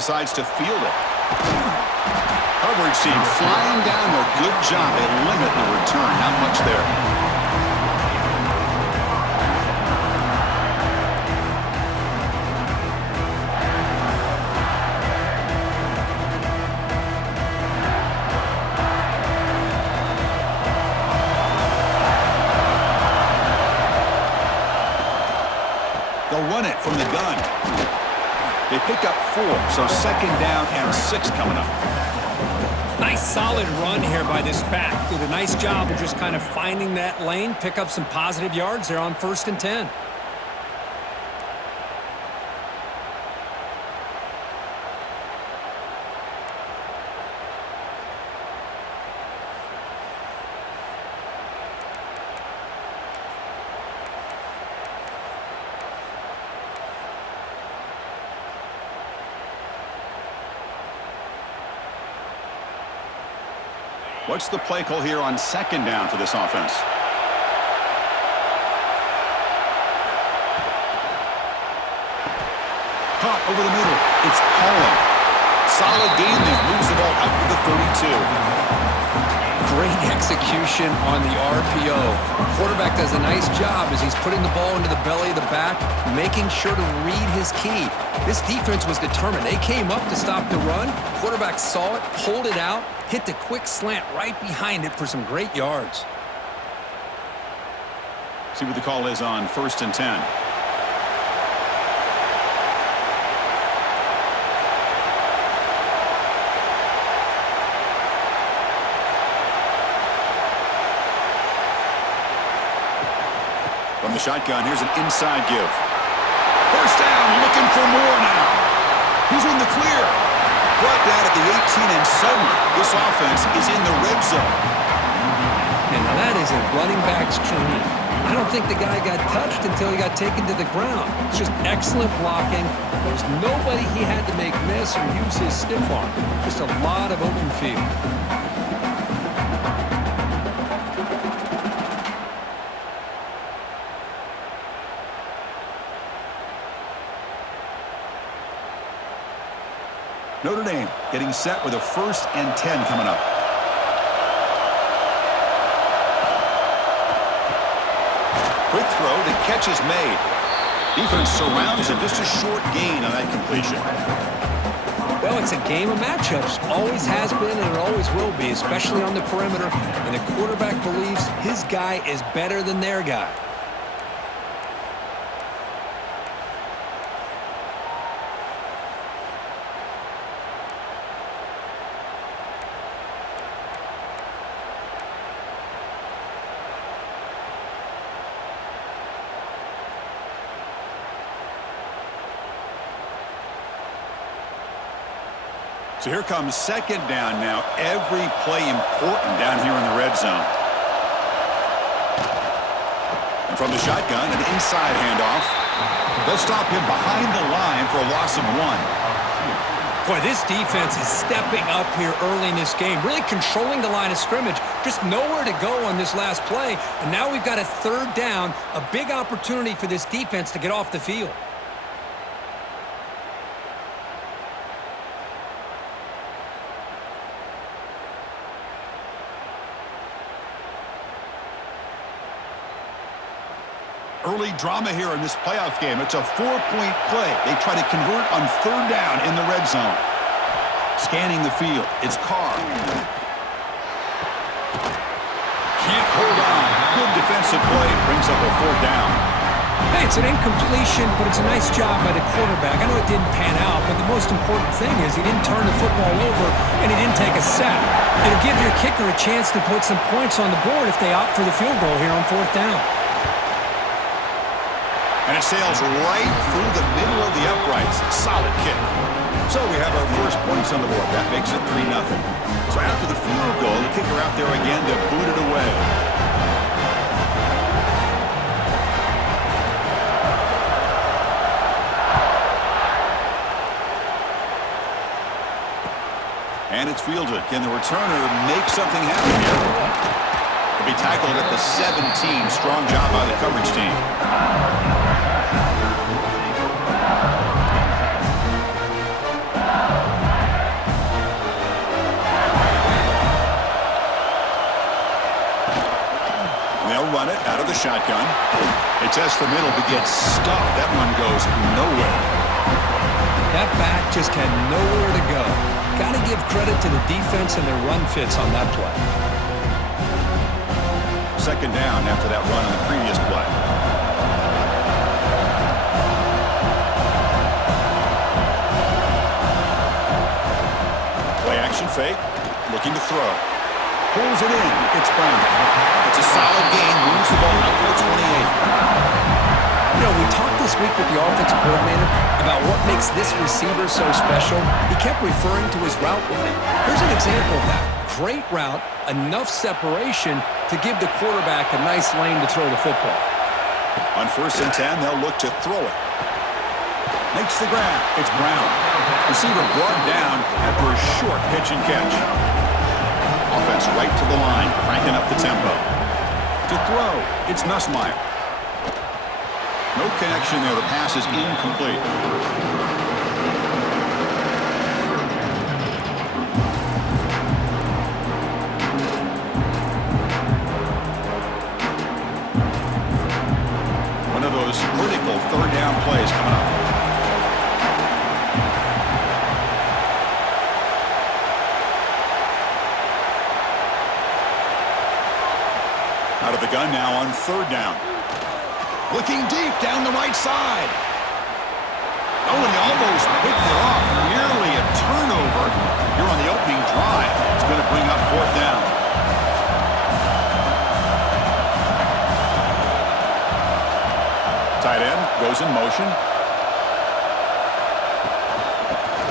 decides to field it. Coverage team flying down there. Good job. They limit the return. Not much there. They'll run it from the gun. They pick up 4, so 2nd down and 6 coming up. Nice solid run here by this back. Did a nice job of just kind of finding that lane, pick up some positive yards there on 1st and 10. What's the play call here on 2nd down for this offense? Caught over the middle. It's Holland. Solid gain there. Moves the ball out to the 32. Great execution on the RPO. Quarterback does a nice job as he's putting the ball into the belly of the back, making sure to read his key. This defense was determined. They came up to stop the run. Quarterback saw it, pulled it out, hit the quick slant right behind it for some great yards. See what the call is on 1st and 10. From the shotgun, here's an inside give. 1st down, looking for more now. He's in the clear. Brought down at the 18, and suddenly this offense is in the red zone. And now that is a running back's dream. I don't think the guy got touched until he got taken to the ground. It's just excellent blocking. There's nobody he had to make miss or use his stiff arm. Just a lot of open field. Notre Dame getting set with a 1st and 10 coming up. Quick throw, the catch is made. Defense surrounds him, just a short gain on that completion. Well, it's a game of matchups. Always has been and it always will be, especially on the perimeter. And the quarterback believes his guy is better than their guy. So here comes 2nd down now. Every play important down here in the red zone. And from the shotgun, an inside handoff. They'll stop him behind the line for a loss of 1. Boy, this defense is stepping up here early in this game, really controlling the line of scrimmage. Just nowhere to go on this last play. And now we've got a 3rd down, a big opportunity for this defense to get off the field. Early drama here in this playoff game. It's a 4-point play. They try to convert on 3rd down in the red zone. Scanning the field. It's Carr. Can't hold on. Good defensive play. Brings up a 4th down. Hey, it's an incompletion, but it's a nice job by the quarterback. I know it didn't pan out, but the most important thing is he didn't turn the football over and he didn't take a sack. It'll give your kicker a chance to put some points on the board if they opt for the field goal here on 4th down. And it sails right through the middle of the uprights. Solid kick. So we have our first points on the board. That makes it 3-0. So after the field goal, the kicker out there again to boot it away. And it's fielded. Can the returner make something happen here? He'll be tackled at the 17. Strong job by the coverage team. run it out of the shotgun. They test the middle but get stuffed. That one goes nowhere. That back just had nowhere to go. Got to give credit to the defense and their run fits on that play. Second down after that run on the previous play. Play action fake. Looking to throw. Pulls it in. It's Brown. It's a solid gain. Moves the ball out to the 28. You know, we talked this week with the offensive coordinator about what makes this receiver so special. He kept referring to his route running. Here's an example of that. Great route, enough separation to give the quarterback a nice lane to throw the football. On 1st and 10, they'll look to throw it. Makes the grab. It's Brown. Receiver brought down after a short pitch and catch. Offense right to the line, cranking up the tempo. To throw, it's Nussmeier. No connection there. The pass is incomplete. One of those critical third down plays coming up. Out of the gun now on 3rd down. Looking deep down the right side. Oh, and he almost picked it off. Nearly a turnover here on the opening drive. It's going to bring up 4th down. Tight end goes in motion.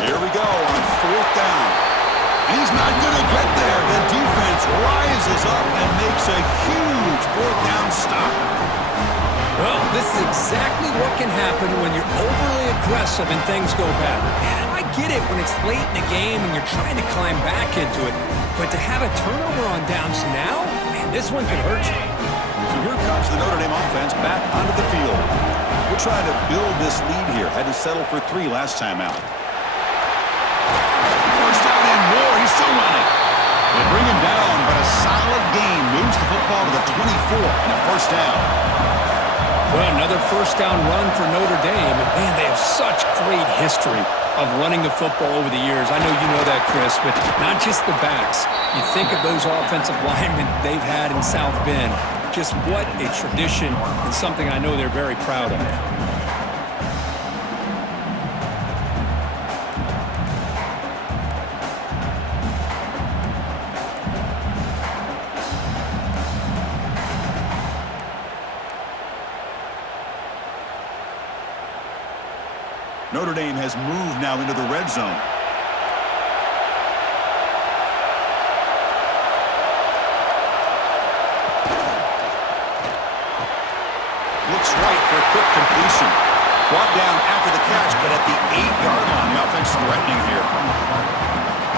Here we go on 4th down. He's not going to get there. The defense rises up and makes a huge 4th down stop. Well, this is exactly what can happen when you're overly aggressive and things go bad. And I get it when it's late in the game and you're trying to climb back into it. But to have a turnover on downs now, man, this one could hurt you. So here comes the Notre Dame offense back onto the field. We're trying to build this lead here. Had to settle for 3 last time out. First down and more. He's still running. They bring him down, but a solid gain moves the football to the 24 and a 1st down. Well, another 1st down run for Notre Dame. And, man, they have such great history of running the football over the years. I know you know that, Chris, but not just the backs. You think of those offensive linemen they've had in South Bend. Just what a tradition and something I know they're very proud of. Notre Dame has moved now into the red zone. Looks right for a quick completion. Brought down after the catch, but at the 8-yard line, the offense threatening here.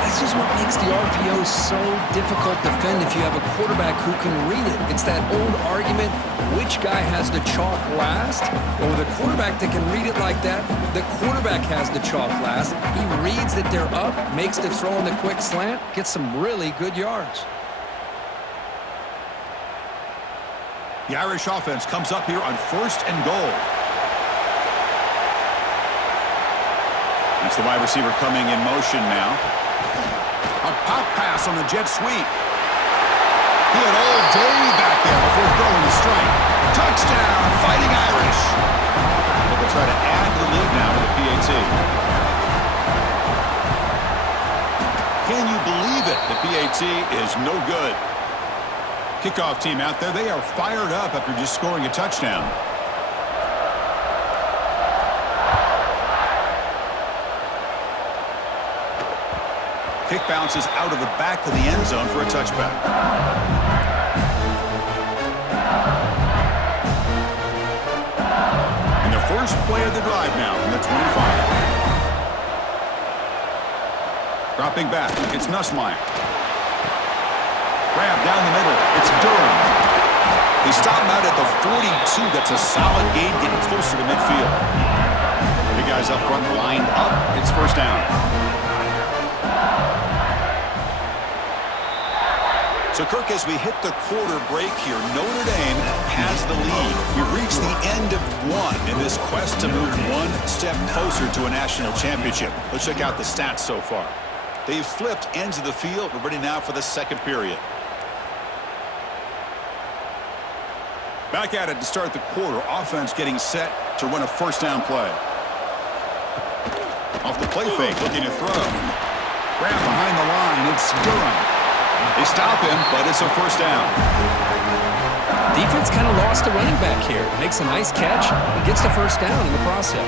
This is what makes the RPO so difficult to defend if you have a quarterback who can read it. It's that old argument, which guy has the chalk last? Well, with a quarterback that can read it like that, the quarterback has the chalk last. He reads that they're up, makes the throw in the quick slant, gets some really good yards. The Irish offense comes up here on 1st and goal. It's the wide receiver coming in motion now. A pop pass on the jet sweep. He had all day back there before throwing the strike. Touchdown, Fighting Irish. But they'll try to add to the lead now with a PAT. Can you believe it? The PAT is no good. Kickoff team out there, they are fired up after just scoring a touchdown. Kick bounces out of the back of the end zone for a touchback. And the first play of the drive now from the 25. Dropping back, it's Nussmeier. Grab down the middle, it's Durham. He stopped out at the 42. That's a solid gain, getting closer to midfield. The guys up front lined up. It's 1st down. So, Kirk, as we hit the quarter break here, Notre Dame extends the lead. We've reached the end of one in this quest to move one step closer to a national championship. Let's check out the stats so far. They've flipped ends of the field. We're ready now for the second period. Back at it to start the quarter. Offense getting set to run a first down play. Off the play fake, looking to throw. Grab behind the line. It's Durham. They stop him, but it's a first down. Defense kind of lost a running back here. Makes a nice catch and gets the first down in the process.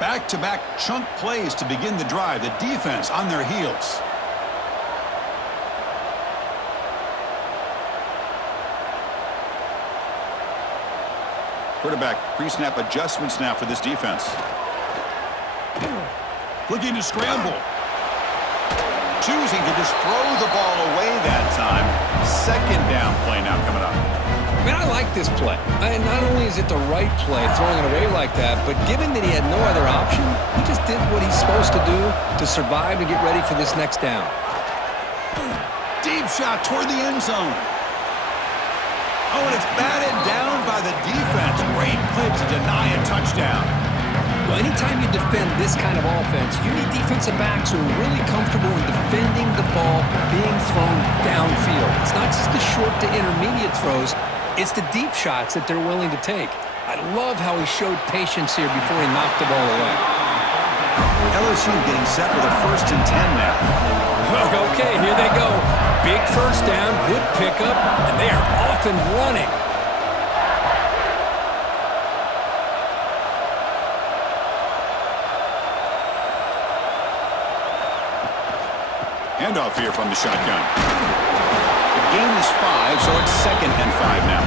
Back-to-back chunk plays to begin the drive. The defense on their heels. Quarterback pre-snap adjustments now for this defense. Looking to scramble. Choosing to just throw the ball away that time. Second down play now coming up. Man, I like this play. And not only is it the right play, throwing it away like that, but given that he had no other option, he just did what he's supposed to do to survive and get ready for this next down. Deep shot toward the end zone. Oh, and it's batted down by the defense. Great play to deny a touchdown. Well, anytime you defend this kind of offense, you need defensive backs who are really comfortable in defending the ball being thrown downfield. It's not just the short to intermediate throws, it's the deep shots that they're willing to take. I love how he showed patience here before he knocked the ball away. LSU getting set with a 1st and 10 now. Okay, here they go. Big first down, good pickup, and they are off and running. Handoff here from the shotgun. The gain is 5, so it's 2nd and 5 now.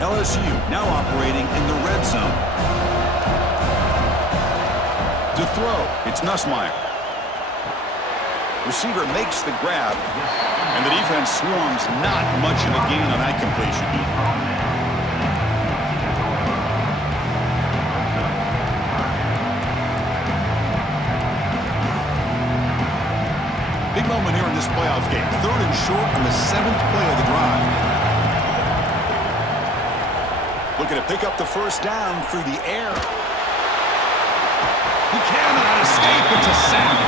LSU now operating in the red zone. To throw, it's Nussmeier. Receiver makes the grab, and the defense swarms. Not much of a gain on that completion. Big moment here in this playoff game. 3rd and short on the 7th play of the drive. Looking to pick up the first down through the air. He cannot escape. It's a sack.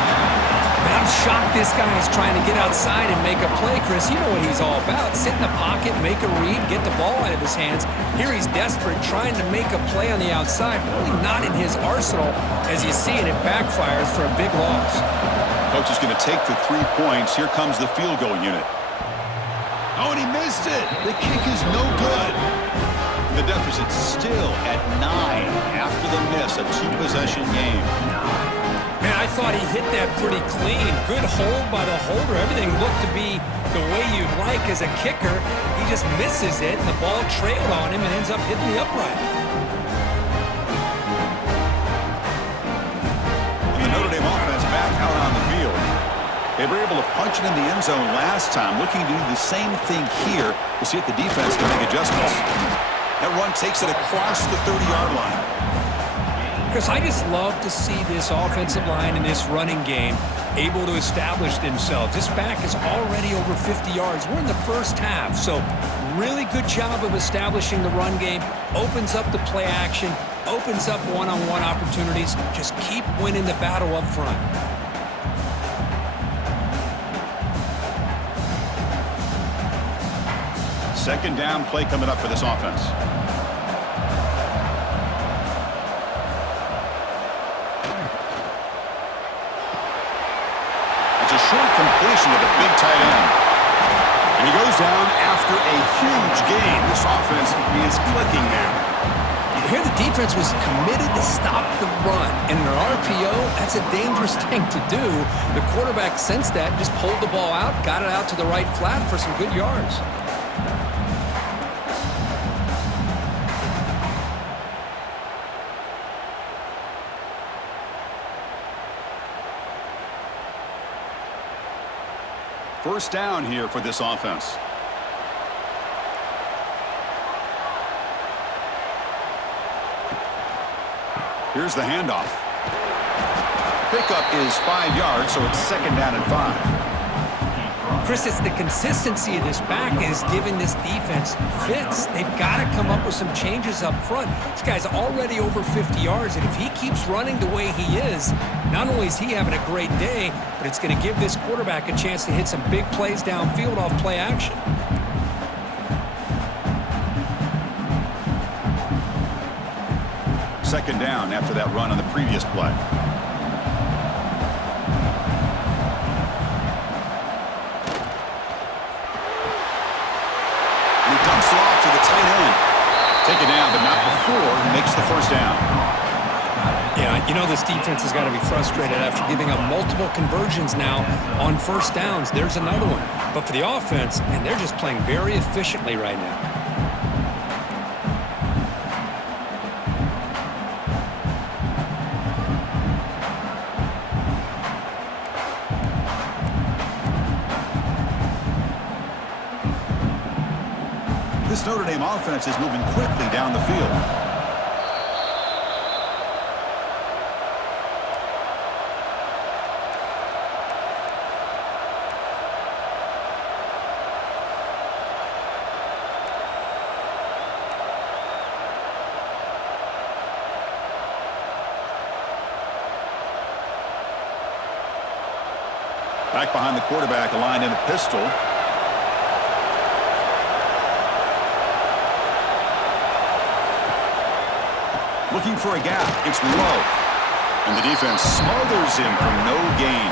I'm shocked this guy is trying to get outside and make a play, Chris. You know what he's all about. Sit in the pocket, make a read, get the ball out of his hands. Here he's desperate, trying to make a play on the outside. Really not in his arsenal. As you see it, it backfires for a big loss. Coach is going to take the 3 points. Here comes the field goal unit. Oh, and he missed it. The kick is no good. The deficit still at 9 after the miss, a 2-possession game. Man, I thought he hit that pretty clean. Good hold by the holder. Everything looked to be the way you'd like as a kicker. He just misses it, and the ball trailed on him and ends up hitting the upright. And the Notre Dame offense back out on the field. They were able to punch it in the end zone last time, looking to do the same thing here to see if the defense can make adjustments. That run takes it across the 30-yard line. Chris, I just love to see this offensive line in this running game able to establish themselves. This back is already over 50 yards. We're in the first half, so really good job of establishing the run game. Opens up the play action, opens up one-on-one opportunities. Just keep winning the battle up front. Second down play coming up for this offense. Short completion to the big tight end. And he goes down after a huge gain. This offense is clicking now. Here the defense was committed to stop the run. And in an RPO, that's a dangerous thing to do. The quarterback sensed that, just pulled the ball out, got it out to the right flat for some good yards. First down here for this offense. Here's the handoff. Pickup is 5 yards, so it's 2nd down and 5. Chris, it's the consistency of this back is giving this defense fits. They've got to come up with some changes up front. This guy's already over 50 yards, and if he keeps running the way he is, not only is he having a great day, but it's going to give this quarterback a chance to hit some big plays downfield off play action. Second down after that run on the previous play. Off to the tight end. Take it down, but not before he makes the first down. Yeah, you know this defense has got to be frustrated after giving up multiple conversions now on first downs. There's another one. But for the offense, man, they're just playing very efficiently right now. This Notre Dame offense is moving quickly down the field. Back behind the quarterback, aligned in a pistol. Looking for a gap. It's low. And the defense smothers him for no gain.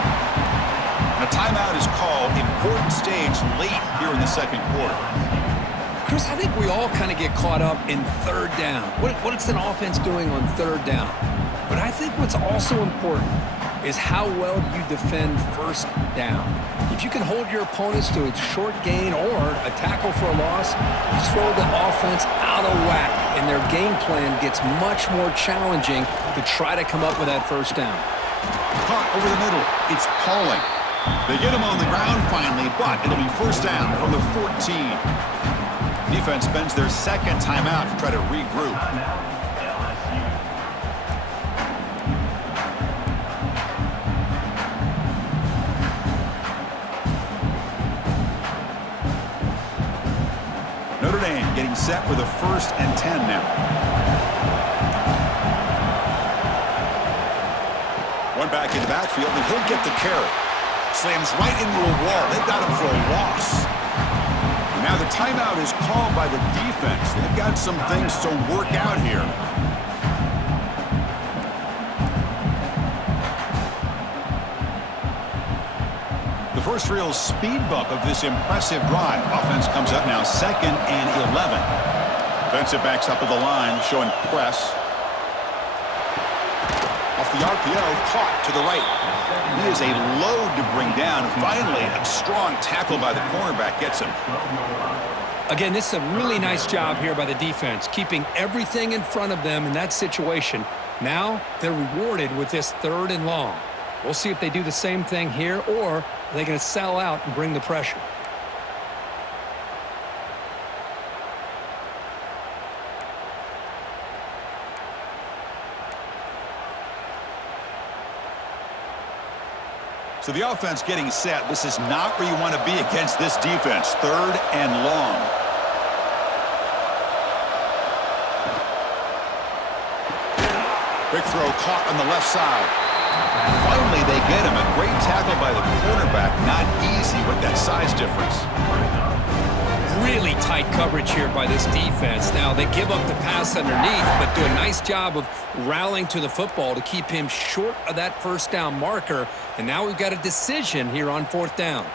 And a timeout is called. Important stage late here in the second quarter. Chris, I think we all kind of get caught up in third down. What is an offense doing on third down? But I think what's also important is how well you defend first down. If you can hold your opponents to a short gain or a tackle for a loss, you throw the offense out of whack, and their game plan gets much more challenging to try to come up with that first down. Caught over the middle. It's Pauling. They get him on the ground finally, but it'll be first down from the 14. Defense spends their second timeout to try to regroup. Notre Dame getting set with a 1st and 10 now. One back in the backfield, and he'll get the carry. Slams right into a wall. They've got him for a loss. And now the timeout is called by the defense. They've got some things to work out here. The first real speed bump of this impressive drive. Offense comes up now 2nd and 11. Defensive backs up at the line, showing press. Off the RPO, caught to the right. He is a load to bring down. Finally, a strong tackle by the cornerback gets him. Again, this is a really nice job here by the defense, keeping everything in front of them in that situation. Now, they're rewarded with this 3rd and long. We'll see if they do the same thing here, or are they going to sell out and bring the pressure? So the offense getting set. This is not where you want to be against this defense. 3rd and long. Big throw caught on the left side. Finally, they get him. A great tackle by the cornerback. Not easy with that size difference. Really tight coverage here by this defense. Now, they give up the pass underneath, but do a nice job of rallying to the football to keep him short of that first down marker. And now we've got a decision here on 4th down.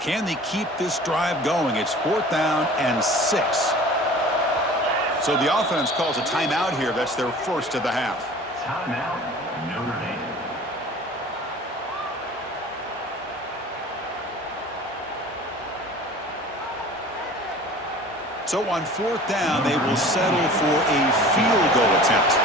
Can they keep this drive going? It's 4th down and 6. So the offense calls a timeout here. That's their first of the half. Timeout, Notre Dame. So on 4th down, they will settle for a field goal attempt.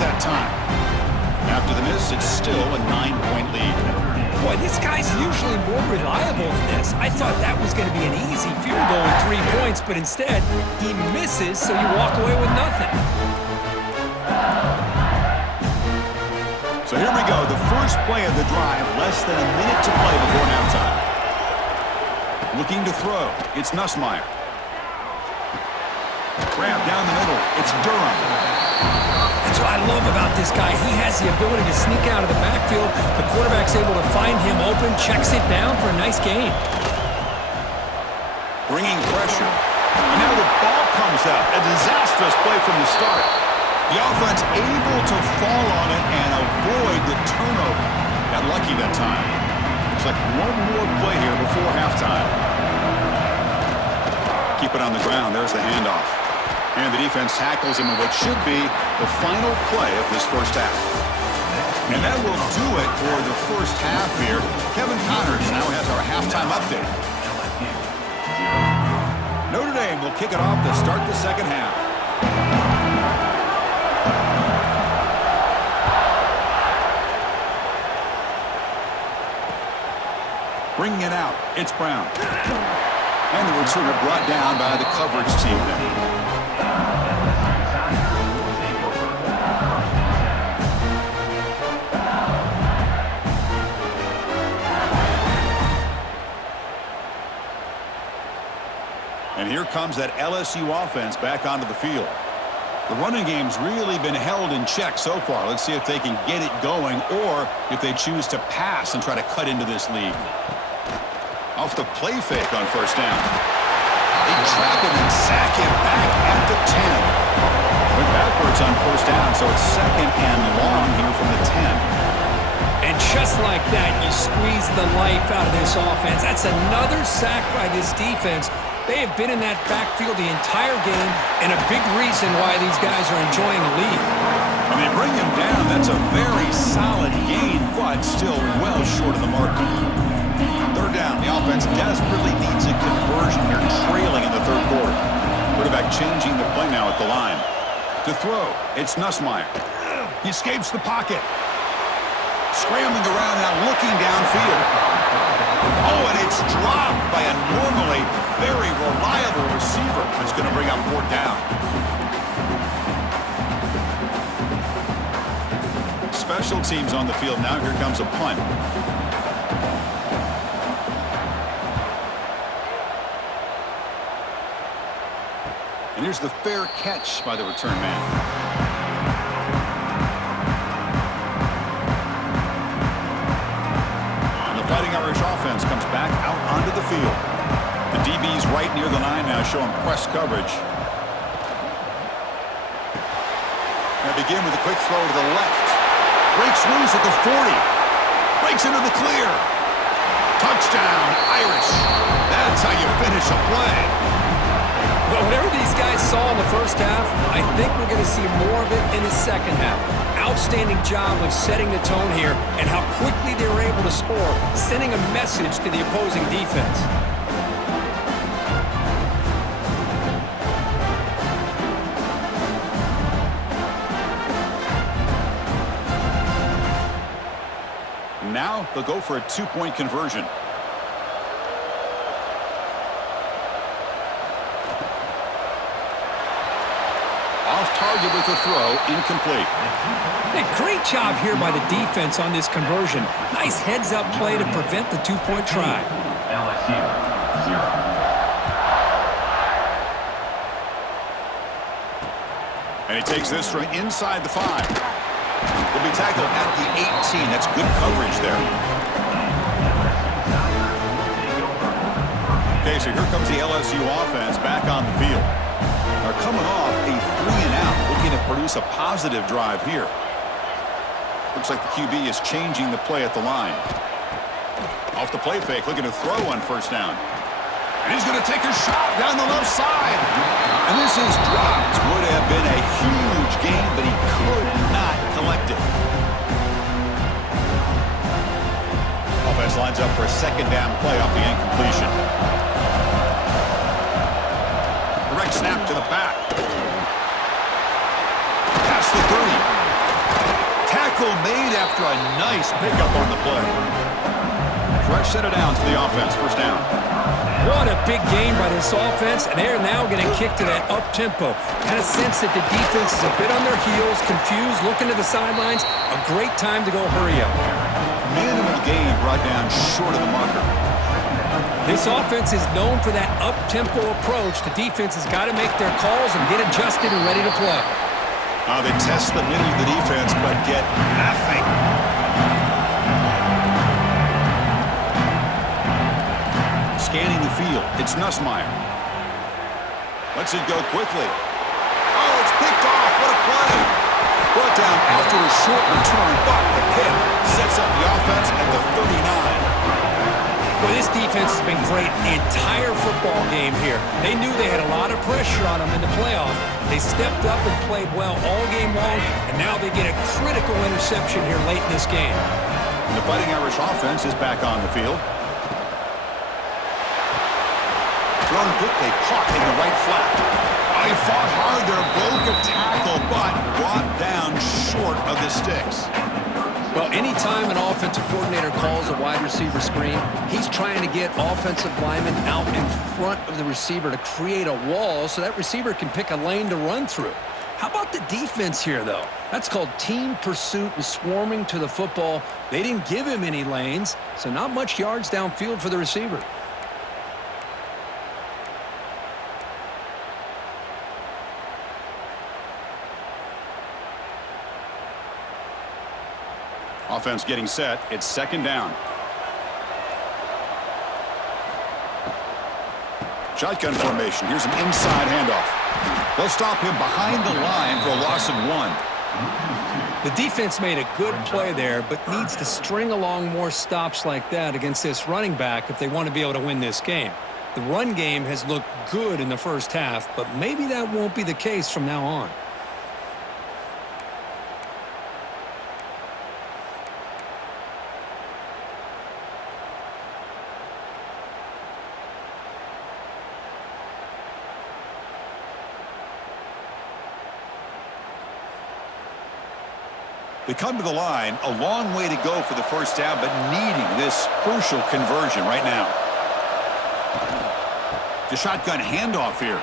that time. After the miss, it's still a 9-point lead. Boy, this guy's usually more reliable than this. I thought that was going to be an easy field goal with 3 points, but instead, he misses, so you walk away with nothing. So here we go, the first play of the drive, less than a minute to play before halftime. Looking to throw, it's Nussmeier. Grab down the middle, it's Durham. That's what I love about this guy. He has the ability to sneak out of the backfield. The quarterback's able to find him open, checks it down for a nice gain. Bringing pressure. And now the ball comes out. A disastrous play from the start. The offense able to fall on it and avoid the turnover. Got lucky that time. Looks like one more play here before halftime. Keep it on the ground. There's the handoff. And the defense tackles him in what should be the final play of this first half. And that will do it for the first half here. Kevin Connors now has our halftime update. Notre Dame will kick it off to start the second half. Bringing it out, it's Brown. And the returner brought down by the coverage team there. And here comes that LSU offense back onto the field. The running game's really been held in check so far. Let's see if they can get it going or if they choose to pass and try to cut into this lead. Off the play fake on first down. They trap him and sack him back at the 10. Went backwards on first down, so it's second and long here from the 10. And just like that, you squeeze the life out of this offense. That's another sack by this defense. They have been in that backfield the entire game, and a big reason why these guys are enjoying the lead. When they bring him down, that's a very solid gain, but still well short of the mark. Third down, the offense desperately needs a conversion here, trailing in the third quarter. Quarterback changing the play now at the line. To throw, it's Nussmeier. He escapes the pocket. Scrambling around now, looking downfield. Oh, and it's dropped by a normally very reliable receiver. It's going to bring up fourth down. Special teams on the field now. Here comes a punt. And here's the fair catch by the return man. Fighting Irish offense comes back out onto the field. The DB's right near the line now, showing press coverage. They begin with a quick throw to the left. Breaks loose at the 40. Breaks into the clear. Touchdown, Irish. That's how you finish a play. Well, whatever these guys saw in the first half, I think we're going to see more of it in the second half. Outstanding job of setting the tone here and how quickly they were able to score, sending a message to the opposing defense. Now they'll go for a two-point conversion. Target with the throw, incomplete. Hey, great job here by the defense on this conversion. Nice heads-up play to prevent the two-point try. LSU 0. And he takes this from inside the 5. Will be tackled at the 18. That's good coverage there. Okay, so here comes the LSU offense back on the field. They're coming off a 3-and-out, looking to produce a positive drive here. Looks like the QB is changing the play at the line. Off the play fake, looking to throw on first down. And he's going to take a shot down the left side. And this is dropped. Would have been a huge gain, but he could not collect it. Offense lines up for a second down play off the incompletion. Direct snap to the back. Past the 30. tackle made after a nice pickup on the play. Fresh set of downs for the offense. First down. What a big game by this offense, and they're now going to kick to that up-tempo. Kind of sense that the defense is a bit on their heels, confused, looking to the sidelines. A great time to go hurry up. Minimal gain brought down short of the marker. This offense is known for that up-tempo approach. The defense has got to make their calls and get adjusted and ready to play. They test the middle of the defense, but get nothing. Scanning the field, it's Nussmeier. Lets it go quickly. Oh, it's picked off. What a play. Brought down after a short return, but the pick sets up the offense at the 39. Well, this defense has been great the entire football game here. They knew they had a lot of pressure on them in the playoff. They stepped up and played well all game long, and now they get a critical interception here late in this game. And the Fighting Irish offense is back on the field. Thrown quickly, caught in the right flat. He fought hard there, broke a tackle, but brought down short of the sticks. Well, anytime an offensive coordinator calls a wide receiver screen, he's trying to get offensive linemen out in front of the receiver to create a wall so that receiver can pick a lane to run through. How about the defense here, though? That's called team pursuit and swarming to the football. They didn't give him any lanes, so not much yards downfield for the receiver. Offense getting set. It's second down. Shotgun formation. Here's an inside handoff. They'll stop him behind the line for a loss of 1. The defense made a good play there, but needs to string along more stops like that against this running back if they want to be able to win this game. The run game has looked good in the first half, but maybe that won't be the case from now on. They come to the line, a long way to go for the first down, but needing this crucial conversion right now. The shotgun handoff here.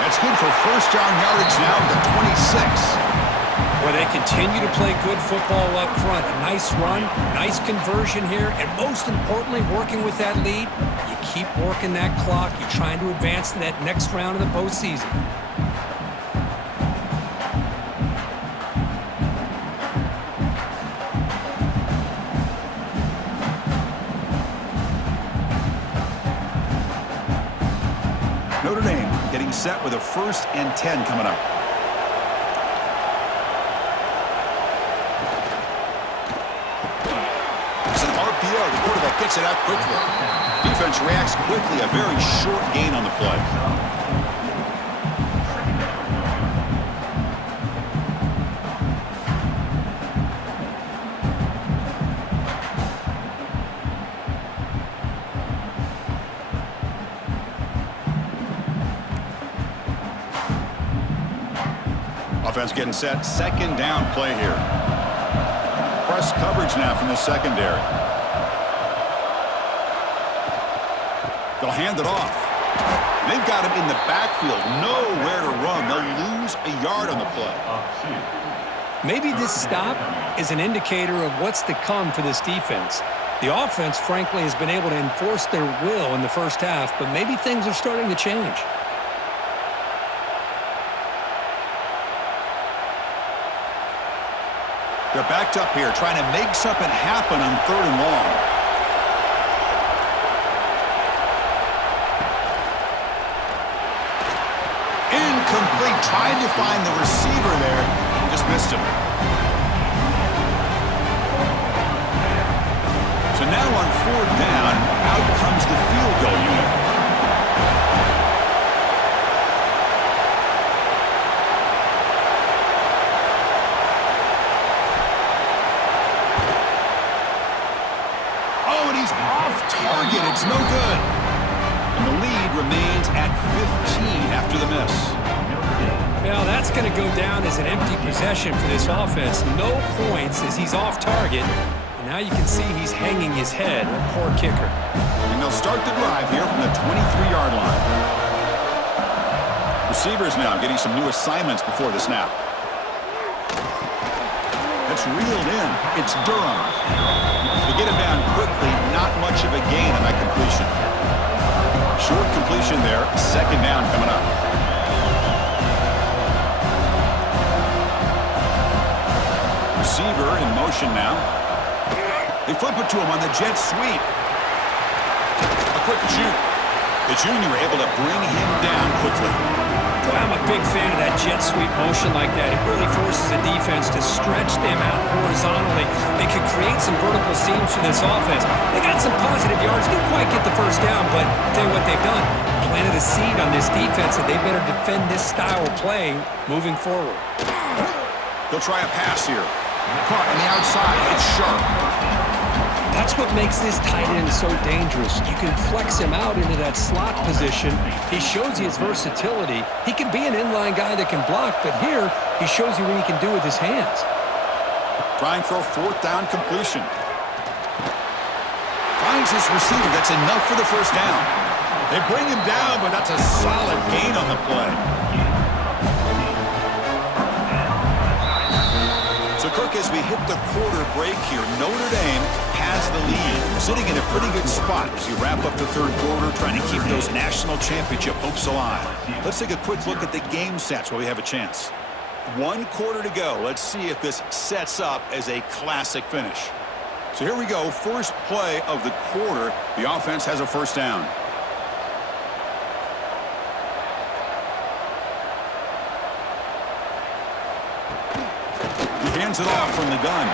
That's good for first down yardage now at the 26. Where they continue to play good football up front. A nice run, nice conversion here, and most importantly, working with that lead, you keep working that clock. You're trying to advance to that next round of the postseason. Notre Dame getting set with a 1st and 10 coming up. It's an RPO. The quarterback gets it out quickly. Defense reacts quickly. A very short gain on the play. Offense getting set. Second down play here. Press coverage now from the secondary. They'll hand it off. They've got him in the backfield. Nowhere to run. They'll lose a yard on the play. Maybe this stop is an indicator of what's to come for this defense. The offense, frankly, has been able to enforce their will in the first half, but maybe things are starting to change. They're backed up here, trying to make something happen on 3rd and long. Incomplete, trying to find the receiver there, just missed him. So now on 4th down, out comes the field goal unit. Target, it's no good. And the lead remains at 15 after the miss. Well, that's going to go down as an empty possession for this offense. No points as he's off target. And now you can see he's hanging his head. A poor kicker. And they'll start the drive here from the 23-yard line. Receivers now getting some new assignments before the snap. That's reeled in. It's Durham. They get him down quickly. Not much of a gain on that completion. Short completion there. Second down coming up. Receiver in motion now. They flip it to him on the jet sweep. A quick shoot. The junior able to bring him down quickly. Boy, I'm a big fan of that jet sweep motion like that. It really forces a defense to stretch them out horizontally. They could create some vertical seams for this offense. They got some positive yards. Didn't quite get the first down, but I'll tell you what they've done. Planted a seed on this defense, and they better defend this style of play moving forward. They'll try a pass here. Caught on the outside. It's sharp. That's what makes this tight end so dangerous. You can flex him out into that slot position. He shows you his versatility. He can be an inline guy that can block, but here he shows you what he can do with his hands. Trying for a fourth down completion. Finds his receiver. That's enough for the first down. They bring him down, but that's a solid gain on the play. So, Kirk, as we hit the quarter break here, Notre Dame has the lead, sitting in a pretty good spot as you wrap up the third quarter, trying to keep those national championship hopes alive. Let's take a quick look at the game stats while we have a chance. 1 quarter to go. Let's see if this sets up as a classic finish. So here we go. First play of the quarter. The offense has a first down. Hands it off from the gun.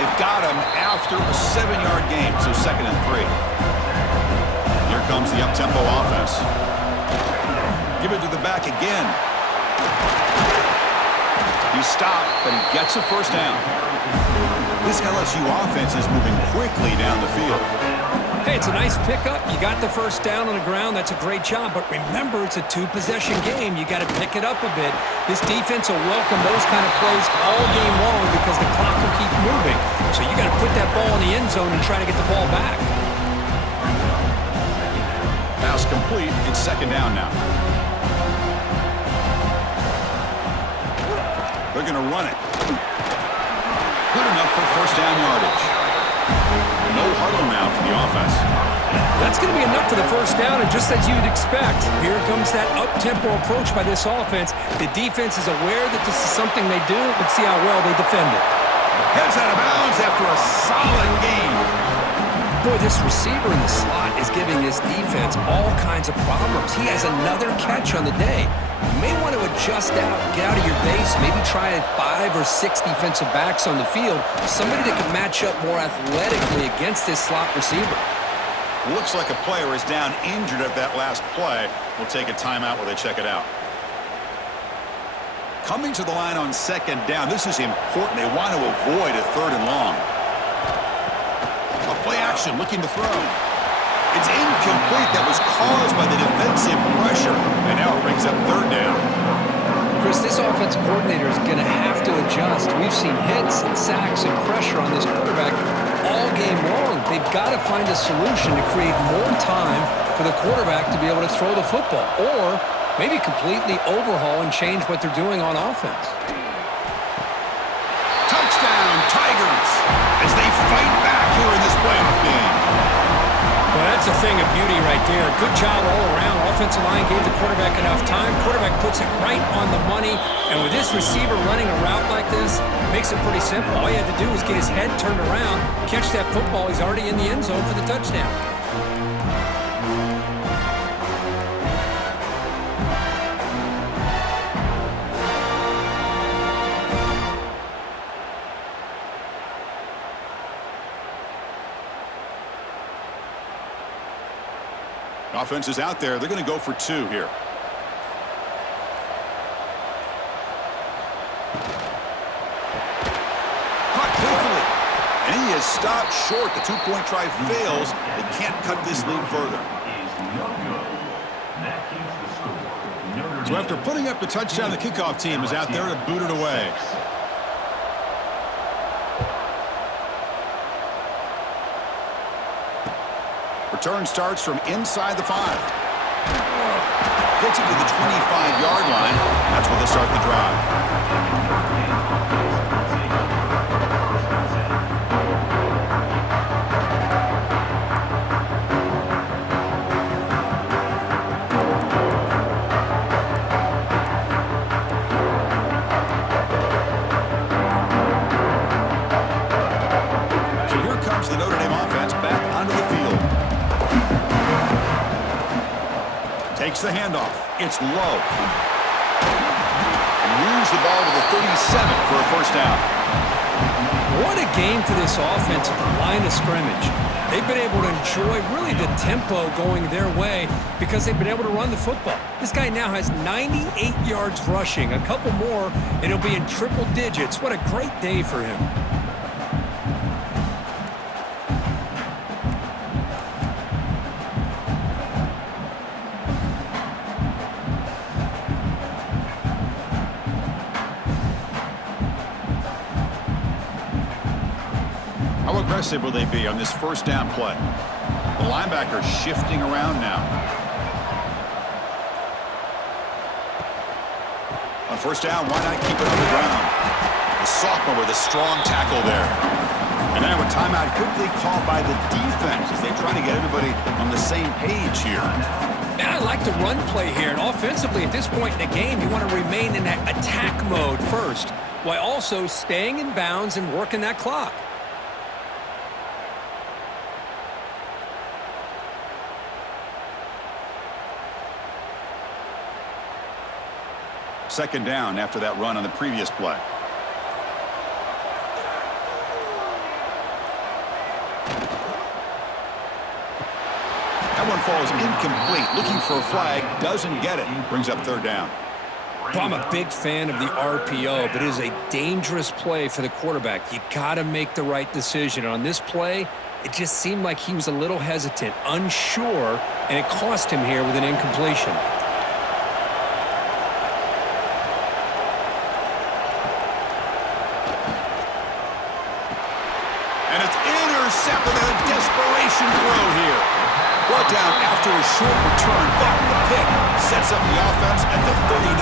They've got him after a 7-yard gain, so 2nd and 3. Here comes the up-tempo offense. Give it to the back again. He stopped, but he gets a first down. This LSU offense is moving quickly down the field. Hey, it's a nice pickup. You got the first down on the ground. That's a great job. But remember, it's a 2-possession game. You got to pick it up a bit. This defense will welcome those kind of plays all game long because the clock will keep moving. So you got to put that ball in the end zone and try to get the ball back. Pass complete. It's 2nd down now. They're going to run it. Good enough for first down yardage. No huddle now for the offense. That's going to be enough for the first down, and just as you'd expect, here comes that up-tempo approach by this offense. The defense is aware that this is something they do. Let's see how well they defend it. Heads out of bounds after a solid game. Boy, this receiver in the slot is giving this defense all kinds of problems. He has another catch on the day. You may want to adjust out, get out of your base, maybe try 5 or 6 defensive backs on the field, somebody that can match up more athletically against this slot receiver. Looks like a player is down injured at that last play. We'll take a timeout while they check it out. Coming to the line on 2nd down, this is important. They want to avoid a 3rd and long. A play action looking to throw. It's incomplete. That was caused by the defensive pressure. And now it brings up 3rd down. Chris, this offensive coordinator is going to have to adjust. We've seen hits and sacks and pressure on this quarterback all game long. They've got to find a solution to create more time for the quarterback to be able to throw the football, or maybe completely overhaul and change what they're doing on offense. Touchdown, Tigers, as they fight back here in this playoff game. Well, that's a thing of beauty right there. Good job all around. Offensive line gave the quarterback enough time. Quarterback puts it right on the money. And with this receiver running a route like this, it makes it pretty simple. All you had to do was get his head turned around, catch that football. He's already in the end zone for the touchdown. Offense is out there. They're going to go for 2 here. Caught carefully. And he is stopped short. The 2-point try fails. They can't cut this lead further. Is no good. That keeps the score. Notre So after putting up the touchdown, the kickoff team is out there to boot it away. Return starts from inside the 5. Gets it to the 25-yard line. That's where they'll start the drive. So here comes the Notre Dame offense back onto the field. Takes the handoff. It's low. And moves the ball to the 37 for a first down. What a game for this offense at the line of scrimmage. They've been able to enjoy really the tempo going their way because they've been able to run the football. This guy now has 98 yards rushing. A couple more, and he'll be in triple digits. What a great day for him. How aggressive will they be on this first down play? The linebacker shifting around now. On first down, why not keep it on the ground? The sophomore with a strong tackle there. And now a timeout quickly called by the defense as they try to get everybody on the same page here. And I like the run play here. And offensively, at this point in the game, you want to remain in that attack mode first, while also staying in bounds and working that clock. Second down after that run on the previous play. That one falls incomplete. Looking for a flag. Doesn't get it. Brings up third down. I'm a big fan of the RPO, but it is a dangerous play for the quarterback. You got to make the right decision. On this play, it just seemed like he was a little hesitant, unsure, and it cost him here with an incompletion. And it's intercepted and a desperation throw here. Brought down after a short return. Back the pick. Sets up the offense at the 39.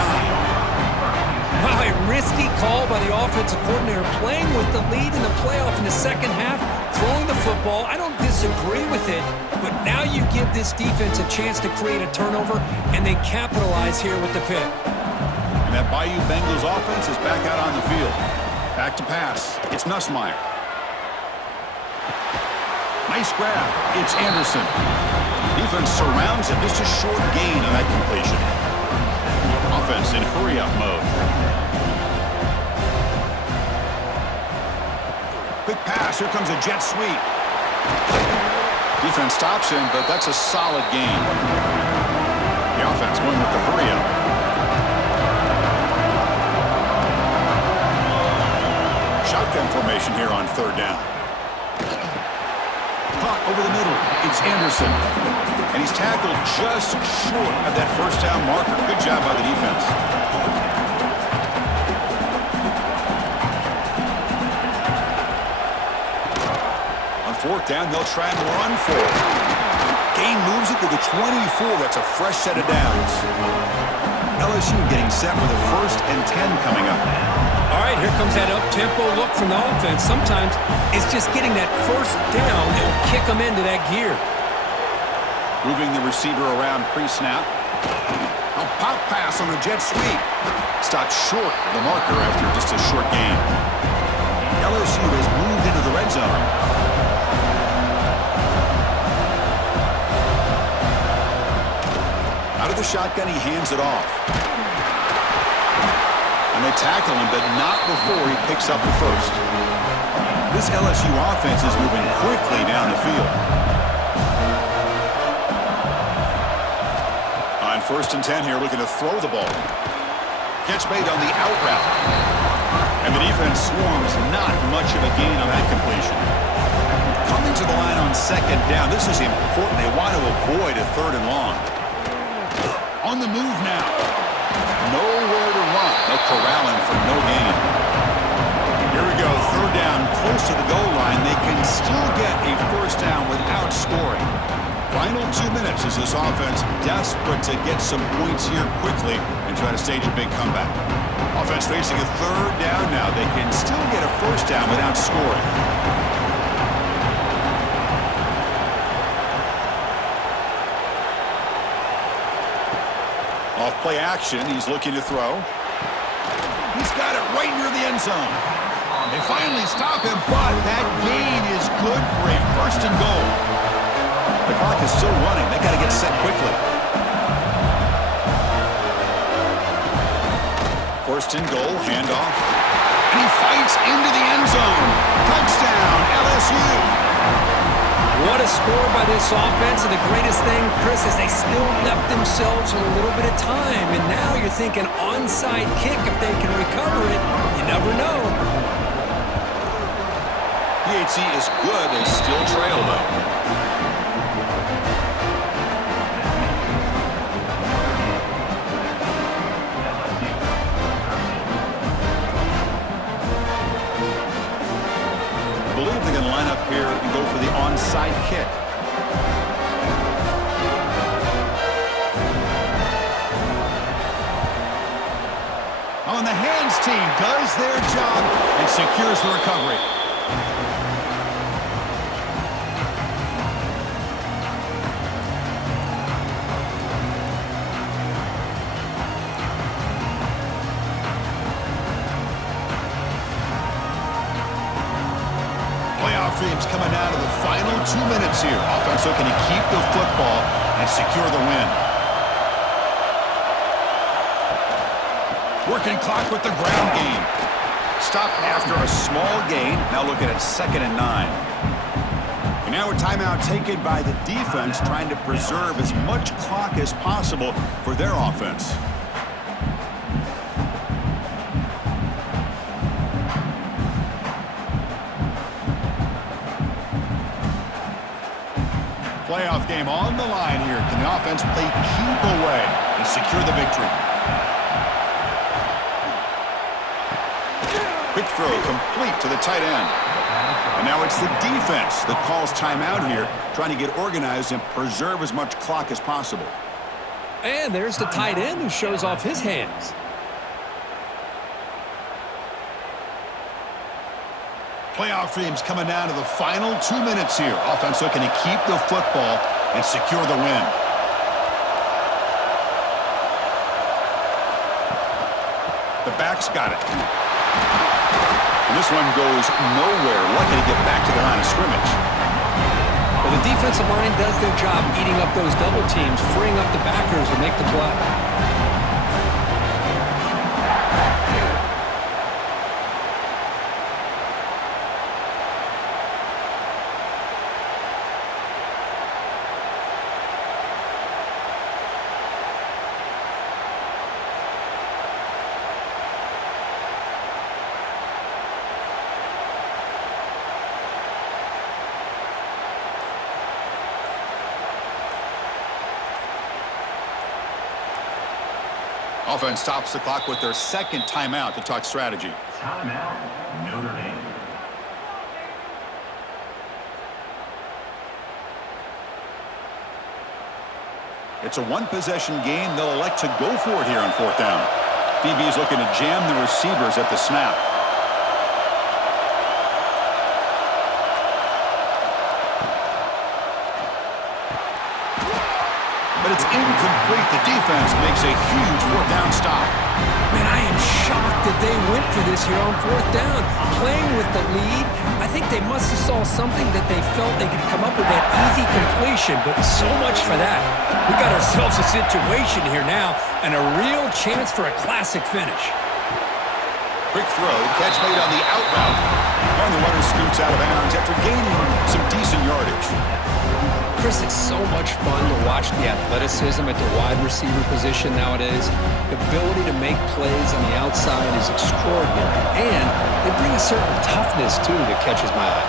Wow, a risky call by the offensive coordinator, playing with the lead in the playoff in the second half, throwing the football. I don't disagree with it, but now you give this defense a chance to create a turnover, and they capitalize here with the pick. And that Bayou Bengals offense is back out on the field. Back to pass. It's Nussmeier. Nice grab. It's Anderson. Defense surrounds him. Just a short gain on that completion. Offense in hurry-up mode. Quick pass. Here comes a jet sweep. Defense stops him, but that's a solid gain. The offense going with the hurry-up. Shotgun formation here on third down. Caught over the middle. It's Anderson. And he's tackled just short of that first down marker. Good job by the defense. On fourth down, they'll try and run for it. Gain moves it to the 24. That's a fresh set of downs. LSU getting set with a 1st and 10 coming up. All right, here comes that up-tempo look from the offense. Sometimes it's just getting that first down that will kick them into that gear. Moving the receiver around pre-snap. A pop pass on the jet sweep. Stopped short of the marker after just a short gain. LSU has moved into the red zone. Out of the shotgun, he hands it off. And they tackle him, but not before he picks up the first. This LSU offense is moving quickly down the field. On 1st and 10 here, looking to throw the ball. Catch made on the out route. And the defense swarms, not much of a gain on that completion. Coming to the line on 2nd down, this is important. They want to avoid a 3rd and long. On the move now. nowhere to run. They'll corral him for no gain. Here we go, third down, close to the goal line. They can still get a first down without scoring. Final 2 minutes as this offense desperate to get some points here quickly and try to stage a big comeback. Offense facing a third down now. They can still get a first down without scoring. Off play action, he's looking to throw. He's got it right near the end zone. They finally stop him, but that gain is good for a first and goal. The clock is still running. They got to get set quickly. First and goal, handoff. And he fights into the end zone. Touchdown, LSU. What a score by this offense, and the greatest thing, Chris, is they still left themselves with a little bit of time, and now you're thinking onside kick if they can recover it. You never know. PAT is good. They still trail, though. I believe they're going to line up here and go for the onside kick. On the hands team does their job and secures the recovery. Dreams coming down to the final 2 minutes here. Offense looking to keep the football and secure the win. Working clock with the ground game. Stop after a small gain. Now looking at 2nd and 9. And now a timeout taken by the defense, trying to preserve as much clock as possible for their offense. Playoff game on the line here. Can the offense play keep away and secure the victory? Quick throw complete to the tight end. And now it's the defense that calls timeout here, trying to get organized and preserve as much clock as possible. And there's the tight end who shows off his hands. Playoff dreams coming down to the final 2 minutes here. Offense looking to keep the football and secure the win. The back's got it. And this one goes nowhere. Lucky to get back to the line of scrimmage. Well, the defensive line does their job eating up those double teams, freeing up the backers to make the play. Offense stops the clock with their second timeout to talk strategy. Timeout, Notre Dame. It's a one-possession game. They'll elect to go for it here on 4th down. DB's looking to jam the receivers at the snap. But it's incomplete. The defense makes a huge 4th down stop. Man, I am shocked that they went for this here on 4th down. Playing with the lead, I think they must have saw something that they felt they could come up with that easy completion, but so much for that. We got ourselves a situation here now and a real chance for a classic finish. Quick throw, catch made on the out route. And the runner scoots out of bounds after gaining some decent yardage. Chris, it's so much fun to watch the athleticism at the wide receiver position nowadays. The ability to make plays on the outside is extraordinary. And they bring a certain toughness, too, that catches my eye.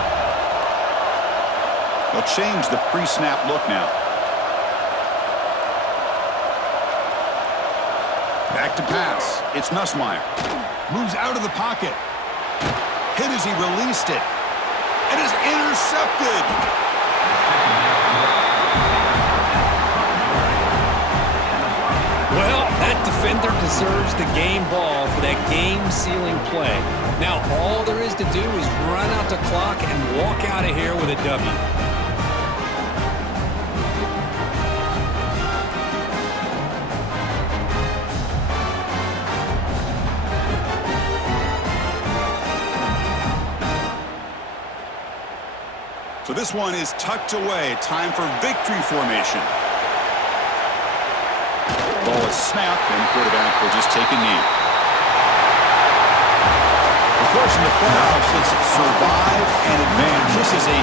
They'll change the pre-snap look now. Back to pass. It's Nussmeier. Moves out of the pocket. Hit as he released it. And is intercepted. Well, that defender deserves the game ball for that game-sealing play. Now, all there is to do is run out the clock and walk out of here with a W. So this one is tucked away. Time for victory formation. Ball is snapped, and quarterback will just take a knee. Of course, in the playoffs, it's survive and advance. This is a